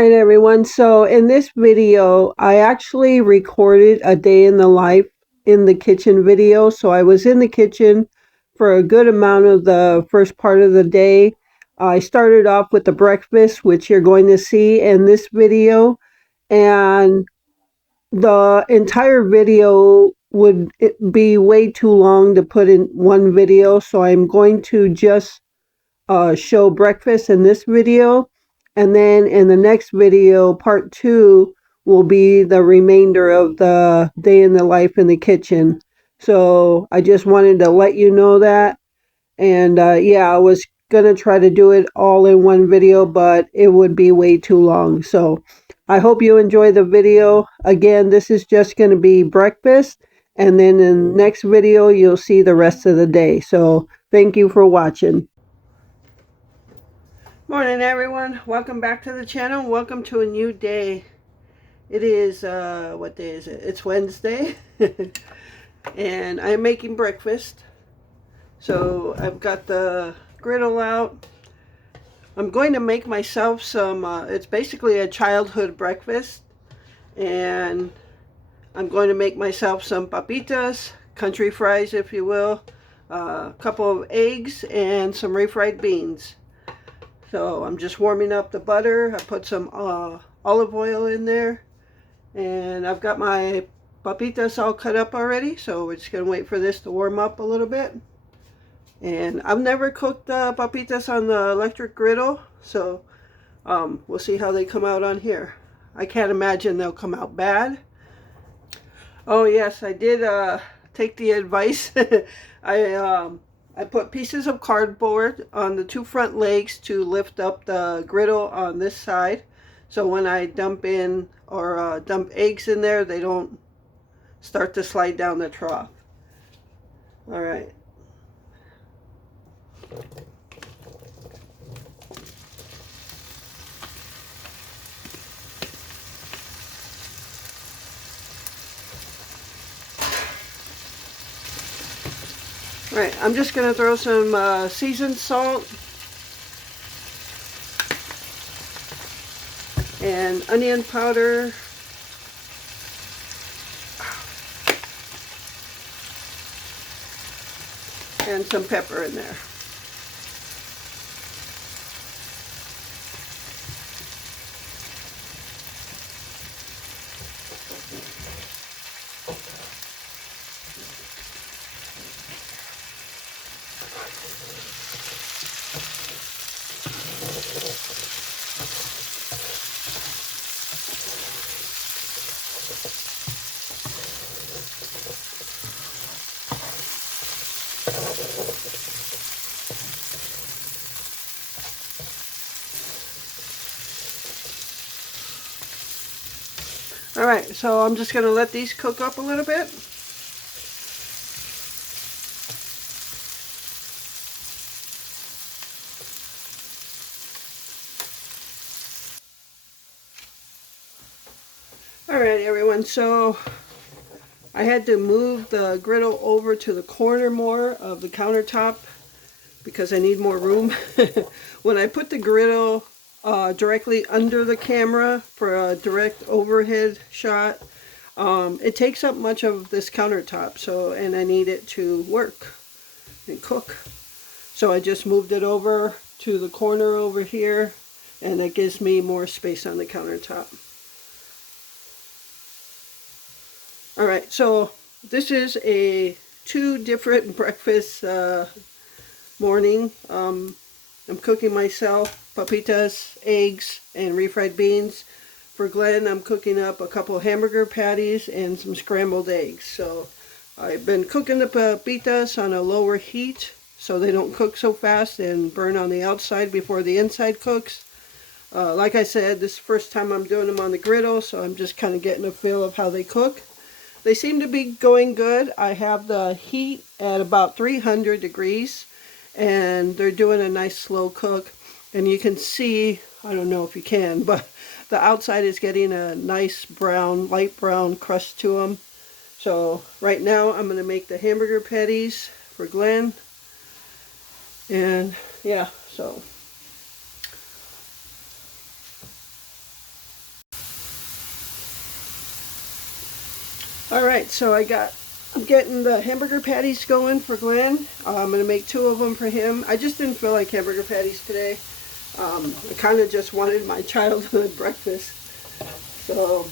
Alright everyone, so in this video I actually recorded a day in the life in the kitchen video. So I was in the kitchen for a good amount of the first part of the day. I started off with the breakfast, which you're going to see in this video, and the entire video would be way too long to put in one video, so I'm going to just show breakfast in this video, and then in the next video, part 2, will be the remainder of the day in the life in the kitchen. So I just wanted to let you know that. And yeah, I was gonna try to do it all in one video, but it would be way too long. So I hope you enjoy the video. Again, this is just going to be breakfast, and then in the next video you'll see the rest of the day. So thank you for watching. Morning everyone, welcome back to the channel. Welcome to a new day. It is what day is it? It's Wednesday. And I'm making breakfast. So I've got the griddle out. I'm going to make myself some it's basically a childhood breakfast, and I'm going to make myself some papitas, country fries if you will, a couple of eggs, and some refried beans. So I'm just warming up the butter. I put some olive oil in there, and I've got my papitas all cut up already, so we're just going to wait for this to warm up a little bit. And I've never cooked papitas on the electric griddle, so we'll see how they come out on here. I can't imagine they'll come out bad. Oh yes, I did take the advice. I put pieces of cardboard on the two front legs to lift up the griddle on this side, so when I dump in or dump eggs in there, they don't start to slide down the trough. All right. Right, I'm just going to throw some seasoned salt and onion powder, and some pepper in there. Alright, so I'm just going to let these cook up a little bit. Alright everyone, so I had to move the griddle over to the corner more of the countertop because I need more room. When I put the griddle directly under the camera for a direct overhead shot, it takes up much of this countertop, so, and I need it to work and cook. So I just moved it over to the corner over here, and that gives me more space on the countertop. Alright, so this is a 2 different breakfast morning. I'm cooking myself papitas, eggs, and refried beans. For Glenn, I'm cooking up a couple hamburger patties and some scrambled eggs. So I've been cooking the papitas on a lower heat so they don't cook so fast and burn on the outside before the inside cooks. Like I said, this is the first time I'm doing them on the griddle, so I'm just kind of getting a feel of how they cook. They seem to be going good. I have the heat at about 300 degrees, and they're doing a nice slow cook. And you can see, I don't know if you can, but the outside is getting a nice brown, light brown crust to them. So right now I'm going to make the hamburger patties for Glenn. And yeah, so All right, so I'm getting the hamburger patties going for Glenn. I'm gonna make 2 of them for him. I just didn't feel like hamburger patties today. I kind of just wanted my childhood breakfast. So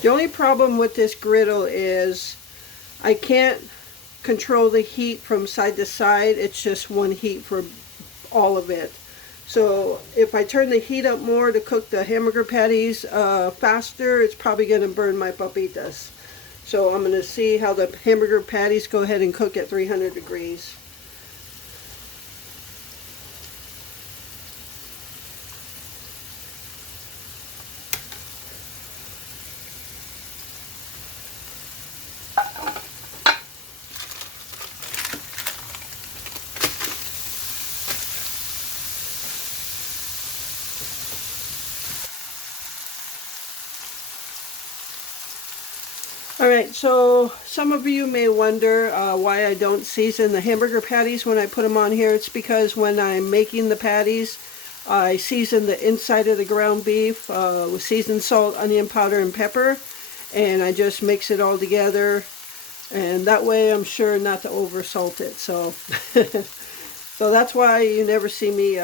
the only problem with this griddle is I can't control the heat from side to side. It's just one heat for all of it. So if I turn the heat up more to cook the hamburger patties faster, it's probably going to burn my papitas. So I'm going to see how the hamburger patties go ahead and cook at 300 degrees. Alright, so some of you may wonder why I don't season the hamburger patties when I put them on here. It's because when I'm making the patties, I season the inside of the ground beef with seasoned salt, onion powder, and pepper. And I just mix it all together. And that way I'm sure not to over salt it. So, so that's why you never see me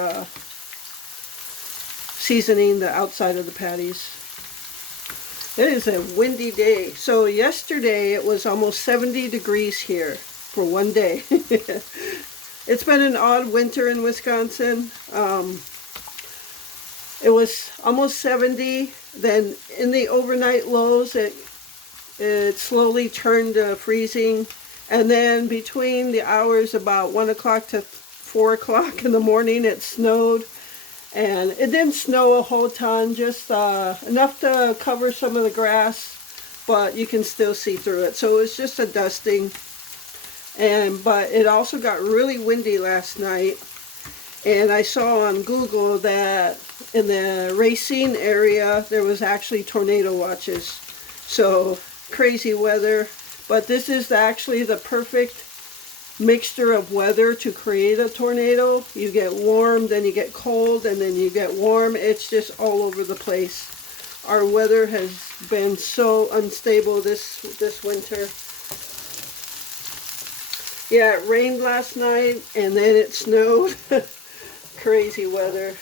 seasoning the outside of the patties. It is a windy day. So yesterday it was almost 70 degrees here for one day. It's been an odd winter in Wisconsin. It was almost 70. Then in the overnight lows it slowly turned to freezing. And then between the hours about 1 o'clock to 4 o'clock in the morning it snowed. And it didn't snow a whole ton, just enough to cover some of the grass, but you can still see through it. So it was just a dusting. But it also got really windy last night. And I saw on Google that in the Racine area, there was actually tornado watches. So crazy weather. But this is actually the perfect mixture of weather to create a tornado. You get warm, then you get cold, and then you get warm. It's just all over the place. Our weather has been so unstable this winter. Yeah, it rained last night and then it snowed. Crazy weather.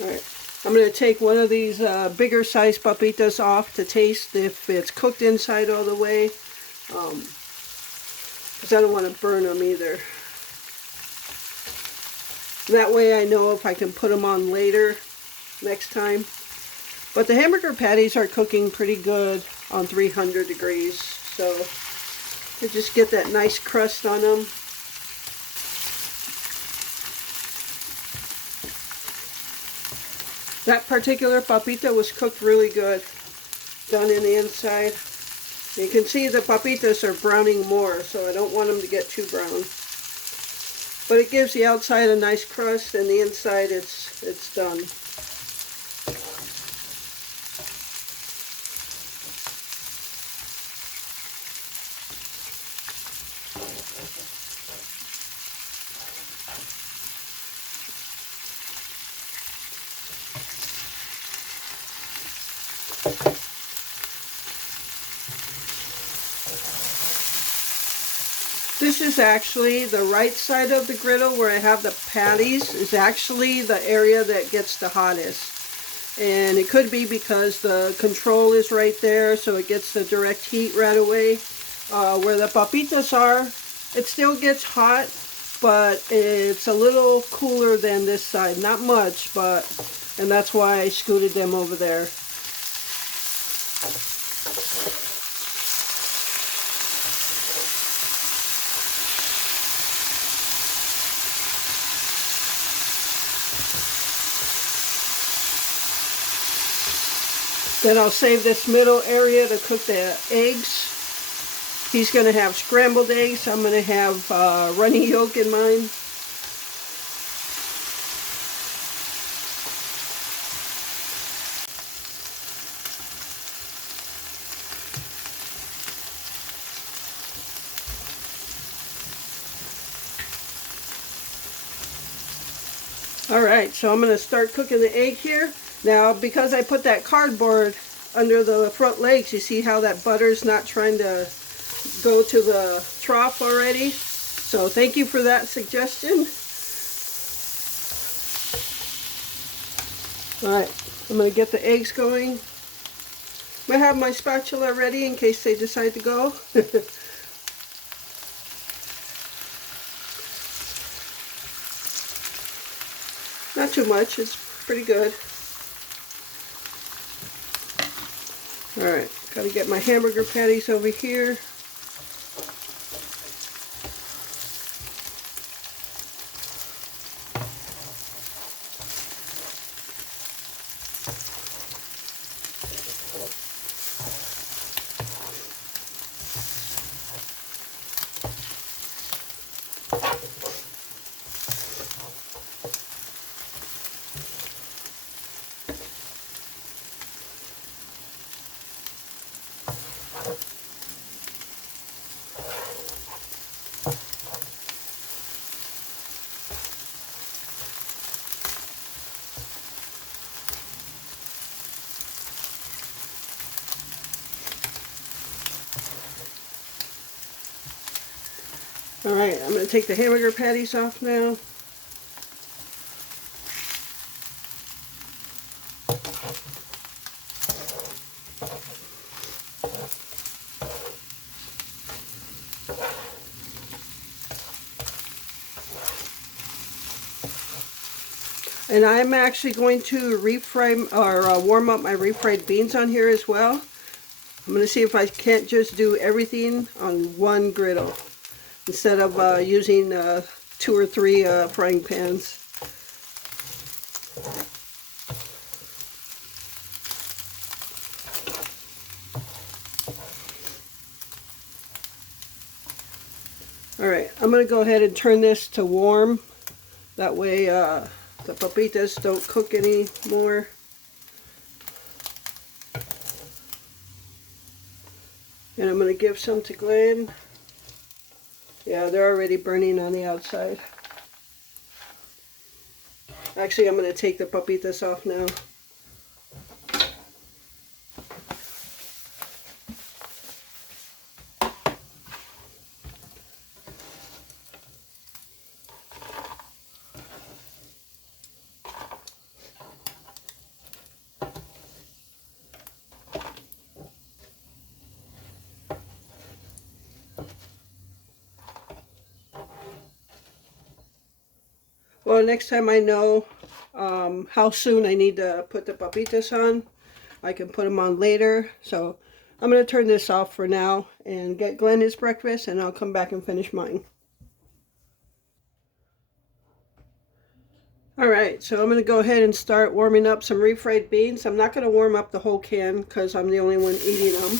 Alright, I'm going to take one of these bigger size papitas off to taste if it's cooked inside all the way. Because I don't want to burn them either. That way I know if I can put them on later, next time. But the hamburger patties are cooking pretty good on 300 degrees. So you just get that nice crust on them. That particular papita was cooked really good, done in the inside. You can see the papitas are browning more, so I don't want them to get too brown. But it gives the outside a nice crust, and the inside it's done. This is actually the right side of the griddle where I have the patties is actually the area that gets the hottest. And it could be because the control is right there, so it gets the direct heat right away. Where the papitas are, it still gets hot, but it's a little cooler than this side. Not much, but, and that's why I scooted them over there. Then I'll save this middle area to cook the eggs. He's going to have scrambled eggs. I'm going to have runny yolk in mine. Alright, so I'm going to start cooking the egg here. Now, because I put that cardboard under the front legs, you see how that butter's not trying to go to the trough already? So thank you for that suggestion. Alright, I'm going to get the eggs going. I have my spatula ready in case they decide to go. Not too much, it's pretty good. Alright, gotta get my hamburger patties over here. Alright, I'm going to take the hamburger patties off now. And I'm actually going to refry or warm up my refried beans on here as well. I'm going to see if I can't just do everything on one griddle instead of using 2 or 3 frying pans. Alright, I'm going to go ahead and turn this to warm. That way the papitas don't cook any more. And I'm going to give some to Glenn. Yeah, they're already burning on the outside. Actually, I'm going to take the papitas off now. Well, next time I know how soon I need to put the papitas on, I can put them on later. So I'm going to turn this off for now and get Glenn his breakfast, and I'll come back and finish mine. Alright, so I'm going to go ahead and start warming up some refried beans. I'm not going to warm up the whole can because I'm the only one eating them.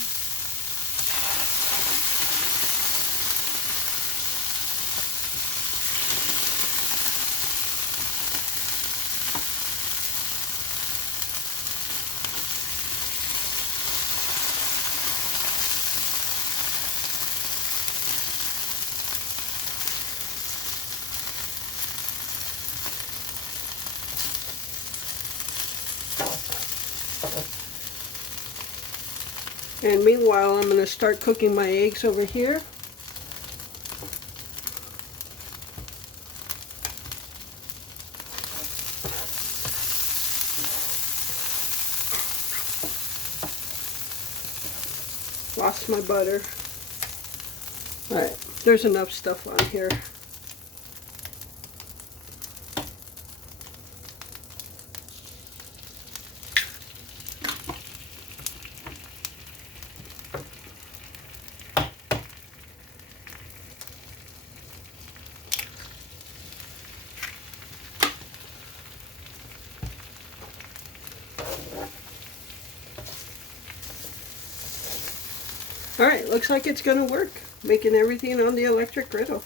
And meanwhile, I'm going to start cooking my eggs over here. Lost my butter. Alright, there's enough stuff on here. Alright, looks like it's going to work. Making everything on the electric griddle.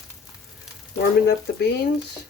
Warming up the beans.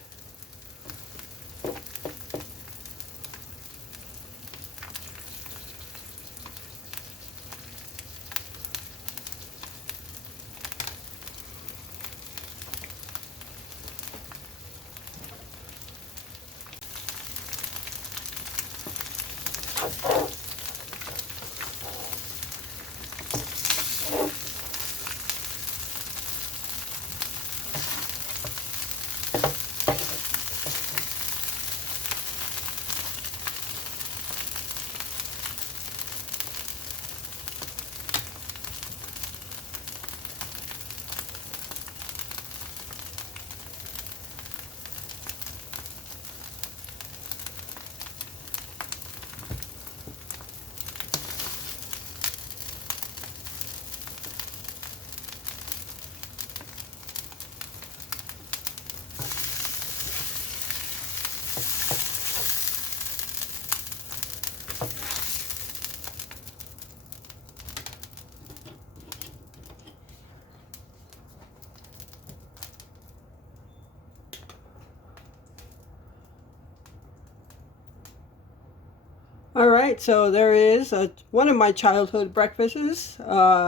All right, so there is one of my childhood breakfasts.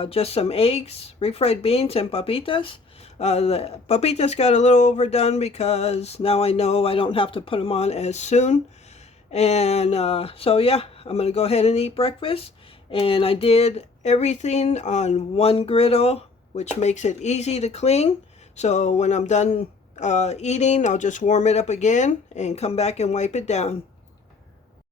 Just some eggs, refried beans, and papitas. The papitas got a little overdone because now I know I don't have to put them on as soon. And so yeah, I'm gonna go ahead and eat breakfast. And I did everything on one griddle, which makes it easy to clean. So when I'm done eating, I'll just warm it up again and come back and wipe it down.